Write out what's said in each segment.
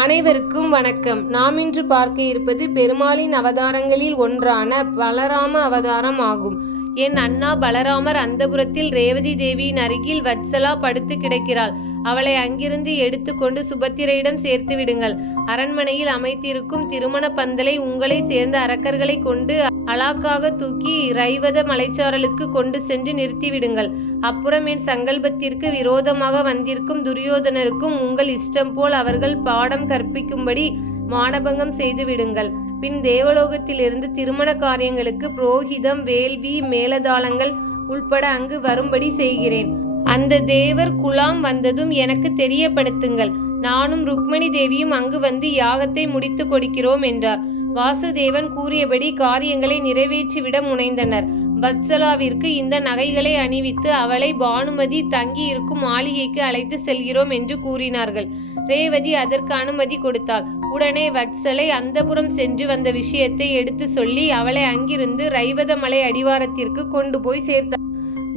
அனைவருக்கும் வணக்கம். நாம் இன்று பார்க்க இருப்பது பெருமாளின் அவதாரங்களில் ஒன்றான பலராம அவதாரம் ஆகும். என் அண்ணா பலராமர் அந்தபுரத்தில் ரேவதி தேவியின் அருகில் வத்சலா படுத்து கிடக்கிறாள். அவளை அங்கிருந்து எடுத்துக்கொண்டு சுபத்திரையிடம் சேர்த்து விடுங்கள். அரண்மனையில் அமைத்திருக்கும் திருமண பந்தலை உங்களை சேர்ந்த அரக்கர்களை கொண்டு அலாக்காக தூக்கி ரைவத மலைச்சாரலுக்கு கொண்டு சென்று நிறுத்திவிடுங்கள். அப்புறம் என் சங்கல்பத்திற்கு விரோதமாக வந்திருக்கும் துரியோதனருக்கும் உங்கள் இஷ்டம் போல் அவர்கள் பாடம் கற்பிக்கும்படி மானபங்கம் செய்து விடுங்கள். பின் தேவலோகத்திலிருந்து திருமண காரியங்களுக்கு புரோகிதம், வேள்வி, மேலதாளங்கள் உள்பட அங்கு வரும்படி செய்கிறேன். அந்த தேவர் குலாம் வந்ததும் எனக்கு தெரியப்படுத்துங்கள். நானும் ருக்மணி தேவியும் அங்கு வந்து யாகத்தை முடித்து கொடுக்கிறோம் என்றார். வாசுதேவன் கூறியபடி காரியங்களை நிறைவேற்றிவிட முனைந்தனர். வத்சலாவிற்கு இந்த நகைகளை அணிவித்து அவளை பானுமதி தங்கி இருக்கும் மாளிகைக்கு அழைத்து செல்கிறோம் என்று கூறினார்கள். ரேவதி அதற்கு அனுமதி கொடுத்தாள். உடனே வத்சலை அந்தபுரம் சென்று வந்த விஷயத்தை எடுத்து சொல்லி அவளை அங்கிருந்து ரைவத மலை அடிவாரத்திற்கு கொண்டு போய் சேர்த்தார்.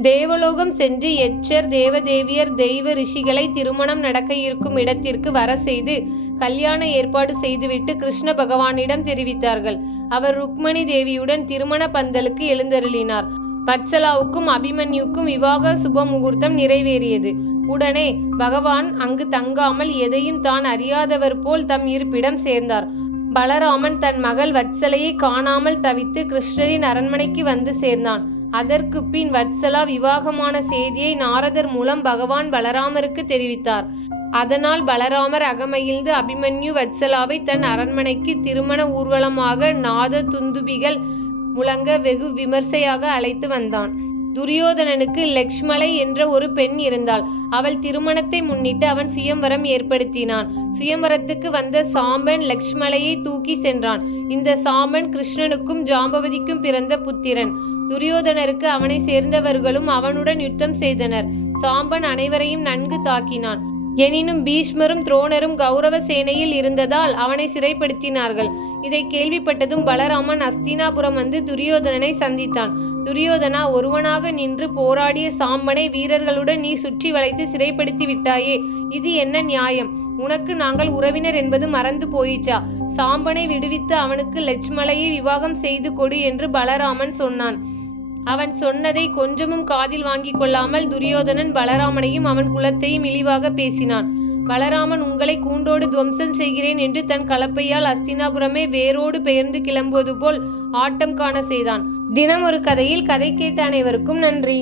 தேவலோகம் சென்று யட்சர், தேவதேவியர், தெய்வ ரிஷிகளை திருமணம் நடக்க இருக்கும் இடத்திற்கு வர செய்து கல்யாண ஏற்பாடு செய்துவிட்டு கிருஷ்ண பகவானிடம் தெரிவித்தார்கள். அவர் ருக்மணி தேவியுடன் திருமண பந்தலுக்கு எழுந்தருளினார். வத்சலாவுக்கும் அபிமன்யுக்கும் விவாக சுப முகூர்த்தம் நிறைவேறியது. உடனே பகவான் அங்கு தங்காமல் எதையும் தான் அறியாதவர் போல் தம் இருப்பிடம் சேர்ந்தார். பலராமன் தன் மகள் வத்சலையை காணாமல் தவித்து கிருஷ்ணரின் அரண்மனைக்கு வந்து சேர்ந்தான். அதற்கு பின் வத்சலா விவாகமான செய்தியை நாரதர் மூலம் பகவான் பலராமருக்கு தெரிவித்தார். அதனால் பலராமர் அகமகிழ்ந்து அபிமன்யு வத்சலாவை தன் அரண்மனைக்கு திருமண ஊர்வலமாக நாத துந்துபிகள் முழங்க வெகு விமர்சையாக அழைத்து வந்தான். துரியோதனனுக்கு லக்ஷ்மலை என்ற ஒரு பெண் இருந்தாள். அவள் திருமணத்தை முன்னிட்டு அவன் சுயம்வரம் ஏற்படுத்தினான். சுயம்வரத்துக்கு வந்த சாம்பன் லக்ஷ்மலையை தூக்கி சென்றான். இந்த சாம்பன் கிருஷ்ணனுக்கும் ஜாம்பவதிக்கும் பிறந்த புத்திரன். துரியோதனருக்கு அவனை சேர்ந்தவர்களும் அவனுடன் யுத்தம் செய்தனர். சாம்பன் அனைவரையும் நன்கு தாக்கினான். எனினும் பீஷ்மரும் துரோணரும் கௌரவ சேனையில் இருந்ததால் அவனை சிறைப்படுத்தினார்கள். இதை கேள்விப்பட்டதும் பலராமன் அஸ்தினாபுரம் வந்து துரியோதனனை சந்தித்தான். துரியோதனா, ஒருவனாக நின்று போராடிய சாம்பனை வீரர்களுடன் நீ சுற்றி வளைத்து சிறைப்படுத்தி விட்டாயே, இது என்ன நியாயம்? உனக்கு நாங்கள் உறவினர் என்பது மறந்து போயிற்றா? சாம்பனை விடுவித்து அவனுக்கு லட்சுமலையை விவாகம் செய்து கொடு என்று பலராமன் சொன்னான். அவன் சொன்னதை கொஞ்சமும் காதில் வாங்கி கொள்ளாமல் துரியோதனன் பலராமனையும் அவன் குலத்தையும் இழிவாக பேசினான். பலராமன் உங்களை கூண்டோடு துவம்சம் செய்கிறேன் என்று தன் கலப்பையால் அஸ்தினாபுரமே வேரோடு பெயர்ந்து கிளம்புவது போல் ஆட்டம் காண செய்தான். தினம் ஒரு கதையில் கதை கேட்ட அனைவருக்கும் நன்றி.